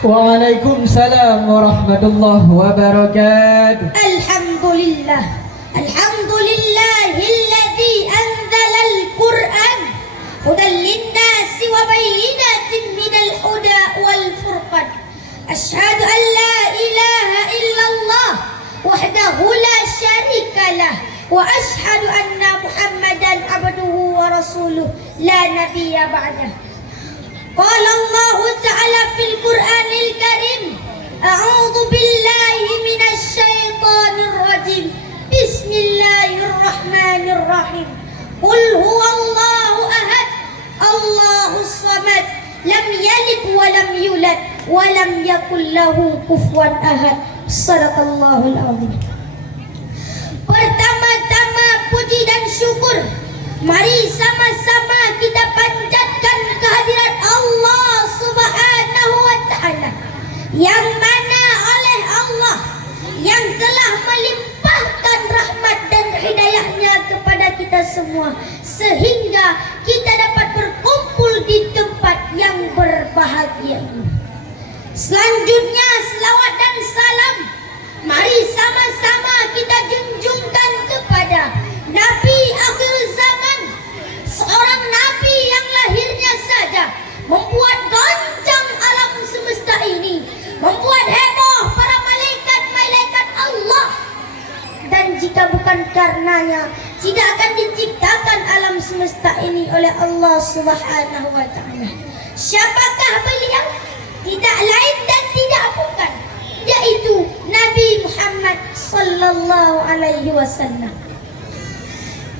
Waalaikumsalam warahmatullahi wabarakatuh. Alhamdulillah. Alhamdulillahilladzi anzalal Qur'an hudan lin-nasi wa bayyinatin minal huda wal furqan. Asyhadu an la ilaha illallah wahdahu la syarikalah wa asyhadu anna Muhammadan abduhu wa rasuluh la nabiyya ba'dah. Qala Allah Ta'ala fil Qur'anil Karim, a'udzu billahi minasy syaithanir rajim. Bismillahirrahmanirrahim. Qul huwallahu ahad, Allahus samad, lam yalid wa lam yulad wa lam yakul lahu kufuwan ahad. Shadaqallahul azim. Pertama-tama puji dan syukur, mari sama-sama kita panjatkan kehadirat Allah Subhanahu wa Ta'ala, yang mana oleh Allah yang telah melimpahkan rahmat dan hidayahnya kepada kita semua, sehingga kita dapat berkumpul di tempat yang berbahagia ini. Selanjutnya selawat dan salam mari sama-sama kita junjungkan kepada Nabi akhir zaman, seorang nabi yang lahirnya saja membuat goncang alam semesta ini, membuat heboh para malaikat-malaikat Allah, dan jika bukan karenanya tidak akan diciptakan alam semesta ini oleh Allah Subhanahu wa Ta'ala. Siapakah beliau? Tidak lain dan tidak bukan, yaitu Nabi Muhammad sallallahu alaihi wasallam.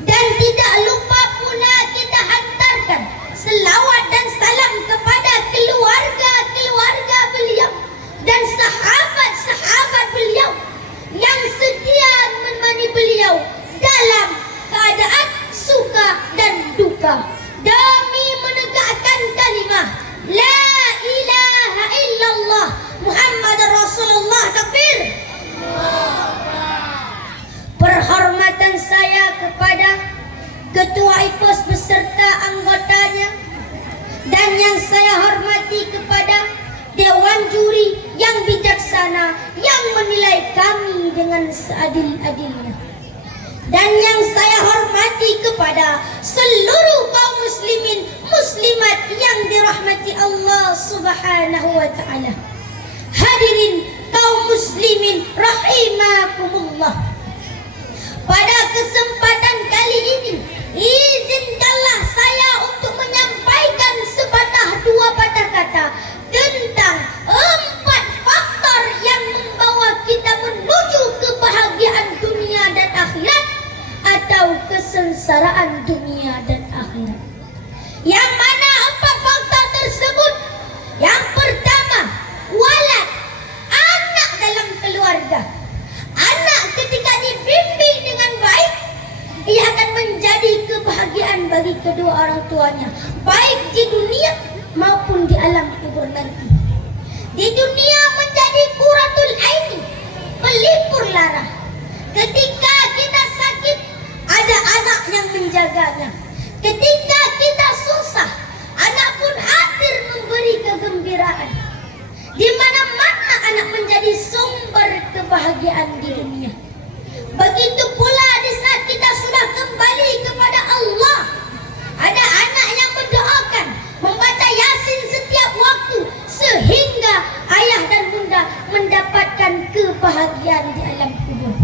Dan tidak lupa pula kita hantarkan selawat dan salam kepada keluarga-keluarga beliau dan sahabat-sahabat beliau yang setia menemani beliau dalam keadaan suka dan duka, demi menegakkan kalimah la ilaha illallah Muhammad Rasulullah. Takbir. Perhormatan saya kepada Ketua IPOS beserta anggotanya, dan yang saya hormati kepada Dewan Juri yang bijaksana yang menilai kami dengan seadil-adilnya, dan yang saya hormati kepada seluruh kaum muslimin muslimat yang dirahmati Allah Subhanahu wa Ta'ala. Hadirin kaum muslimin rahimakumullah, pada kesempatan kali ini izinkanlah saya untuk menyampaikan dua patah kata tentang 4 faktor yang membawa kita menuju kebahagiaan dunia dan akhirat, atau kesengsaraan dunia dan akhirat. Yang mana 4 faktor tersebut? Yang pertama, walad, anak dalam keluarga. Anak ketika dibimbing dengan baik, ia akan menjadi kebahagiaan bagi kedua orang tuanya, baik di dunia maupun di alam kubur nanti. Di dunia menjadi qurratul aini, pelipur lara. Ketika kita sakit, ada anak yang menjaganya. Ketika kita susah, anak pun hadir memberi kegembiraan. Di mana-mana anak menjadi sumber kebahagiaan di dunia. Begitu pula di saat kita sudah kembali kepada Allah, ada anak yang mendoakan, membaca Yasin setiap waktu, sehingga ayah dan bunda mendapatkan kebahagiaan di alam kubur.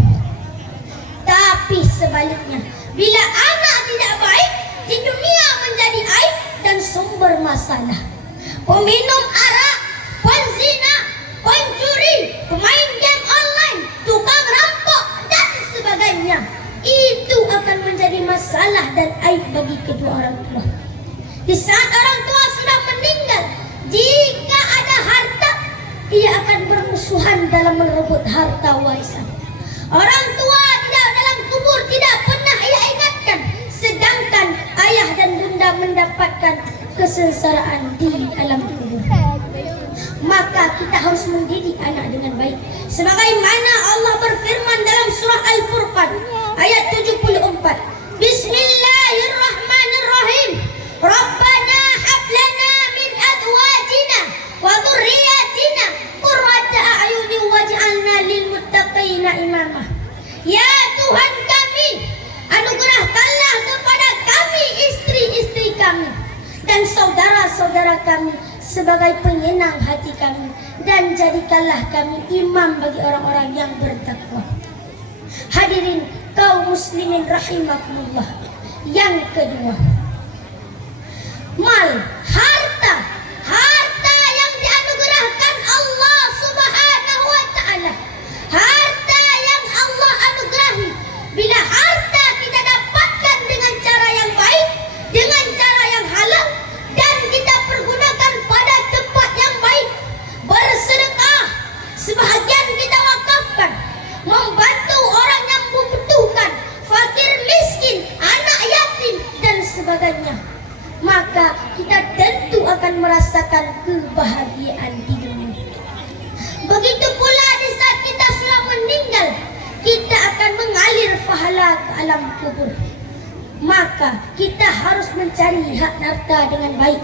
Tapi sebaliknya, bila anak tidak baik, di dunia menjadi aib dan sumber masalah. Peminum arak, penzina, pencuri, pemain game online, tukang rampok, dan sebagainya, itu akan menjadi masalah dan aib bagi kedua orang tua. Di saat orang tua sudah meninggal, jika ada harta, ia akan bermusuhan dalam merebut harta warisan. Orang tua tidak dalam kubur tidak pernah ia ingatkan, sedangkan ayah dan bunda mendapatkan kesengsaraan di alam kubur. Maka kita harus mendidik anak dengan baik, sebagaimana Allah berfirman dalam surah Al-Furqan ayat 74. Bismillahirrahmanirrahim. Rabbana hab lana min azwajina wa dhurriyyatina saudara kami sebagai penyenang hati kami, dan jadikanlah kami imam bagi orang-orang yang bertakwa. Hadirin kaum muslimin rahimakumullah. Yang kedua, mal, harta yang dianugerahkan Allah Subhanahu wa taala. Harta yang Allah anugerahi. Bila harta kita dapatkan dengan cara yang baik, dengan cara yang halal, dan kita pergunakan pada tempat yang baik, bersedekah, sebahagian kita wakafkan, membantu orang yang membutuhkan, fakir miskin, anak yatim, dan sebagainya, maka kita tentu akan merasakan kebahagiaan di dunia. Begitu pula di saat kita sudah meninggal, kita akan mengalir pahala ke alam kubur. Maka kita harus mencari harta dengan baik.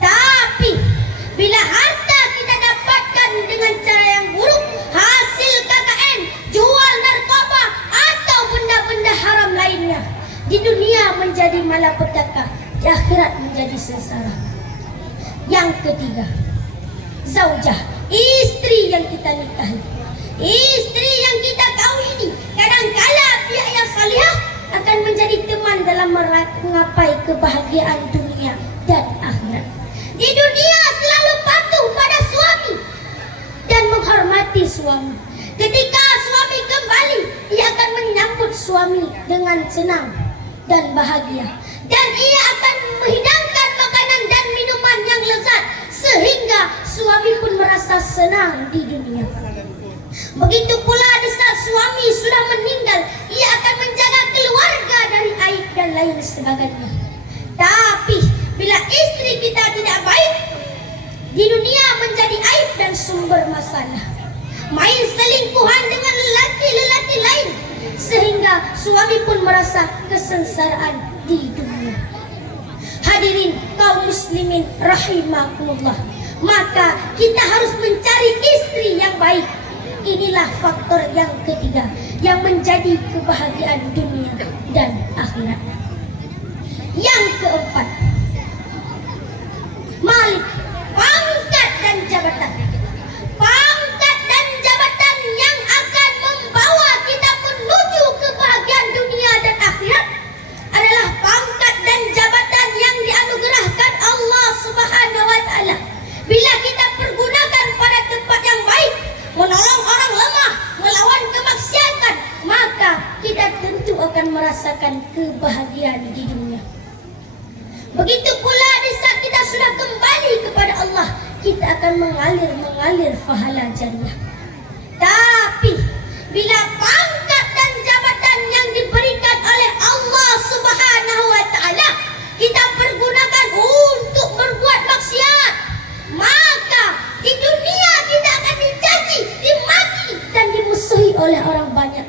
Tapi bila harta kita dapatkan dengan cara yang buruk, hasil KKN, jual narkoba atau benda-benda haram lainnya, di dunia menjadi malapetaka, di akhirat menjadi sengsara. Yang ketiga, zaujah, istri yang kita nikahi, istri yang kita kawini. Kadangkala pihak yang salihah akan menjadi teman dalam menggapai kebahagiaan dunia dan akhirat. Di dunia selalu patuh pada suami dan menghormati suami. Ketika suami kembali, ia akan menyambut suami dengan senang dan bahagia, dan ia akan menghidangkan makanan dan minuman yang lezat sehingga suami pun merasa senang di dunia. Begitu pula di saat suami sudah meninggal, ia akan menjaga keluarga dari aib dan lain sebagainya. Tapi bila istri kita tidak baik, di dunia menjadi aib dan sumber masalah. Main selingkuhan dengan lelaki-lelaki lain sehingga suami pun merasa kesengsaraan di dunia. Hadirin kaum muslimin rahimakumullah, maka kita harus mencari istri yang baik. Inilah faktor yang ketiga yang menjadi kebahagiaan dunia dan akhirat. Yang keempat, malik, pangkat dan jabatan. Pangkat dan jabatan yang akan membawa kita menuju kebahagiaan dunia dan akhirat adalah pangkat dan jabatan yang dianugerahkan Allah Subhanahu wa taala. Bila kita pergunakan pada tempat yang baik, menolong orang lemah, melawan kemaksiatan, maka kita tentu akan merasakan kebahagiaan di dunia. Begitu pula di saat kita sudah kembali kepada Allah, kita akan mengalir pahala jannah. Tapi bila pangkat dan jabatan yang diberikan oleh Allah Subhanahu wa taala kita pergunakan untuk berbuat maksiat, maka di dunia kita akan dicaci, dimaki, dan dimusuhi oleh orang banyak.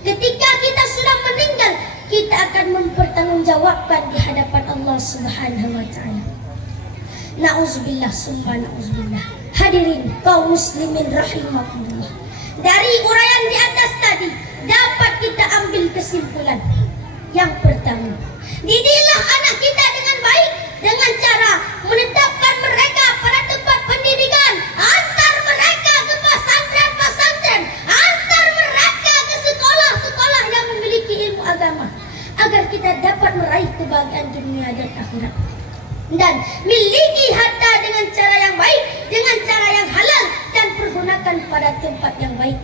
Ketika kita sudah meninggal, kita akan mempertanggungjawabkan di hadapan Allah Subhanahu wa taala. Nauzubillah summa nauzubillah. Hadirin kaum muslimin rahimakumullah. Dari uraian di atas tadi dapat kita ambil kesimpulan. Yang pertama, didiklah anak kita dengan baik dengan cara menetapkan mereka pada tempat pendidikan, antar mereka ke pesantren-pesantren, antar mereka ke sekolah-sekolah yang memiliki ilmu agama, agar kita dapat meraih kebahagiaan dunia dan akhirat. Dan miliki harta dengan cara yang baik, dengan cara yang halal, dan pergunakan pada tempat yang baik.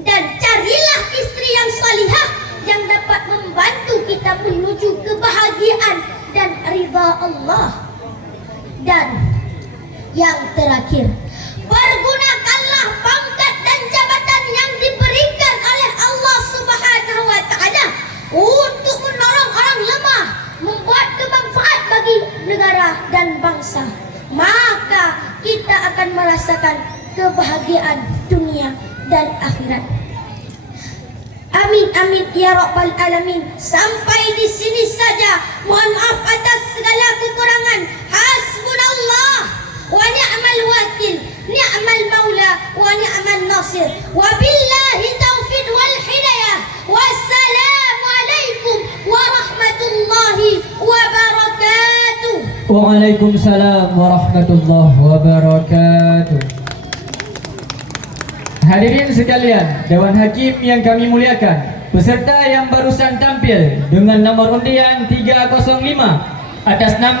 Dan carilah istri yang salihah yang dapat membantu kita menuju kebahagiaan dan ridha Allah. Dan yang terakhir, pergunakanlah pangkat dan jabatan yang diberikan oleh Allah Subhanahu wa taala untuk menolong orang lemah, membuat kemanfaat bagi negara dan bangsa. Maka kita akan merasakan kebahagiaan dunia dan akhirat. Amin amin ya rabbal alamin. Sampai di sini saja. Mohon maaf atas segala kekurangan. Hasbunallah wa ni'mal wakil, ni'mal maula wa ni'mal nasir. Wabillahi taufiq wal hidayah. Wassalamu alaikum warahmatullahi wabarakatuh. Waalaikumsalam warahmatullahi wabarakatuh. Hadirin sekalian, Dewan Hakim yang kami muliakan, peserta yang barusan tampil dengan nomor undian 305 atas nama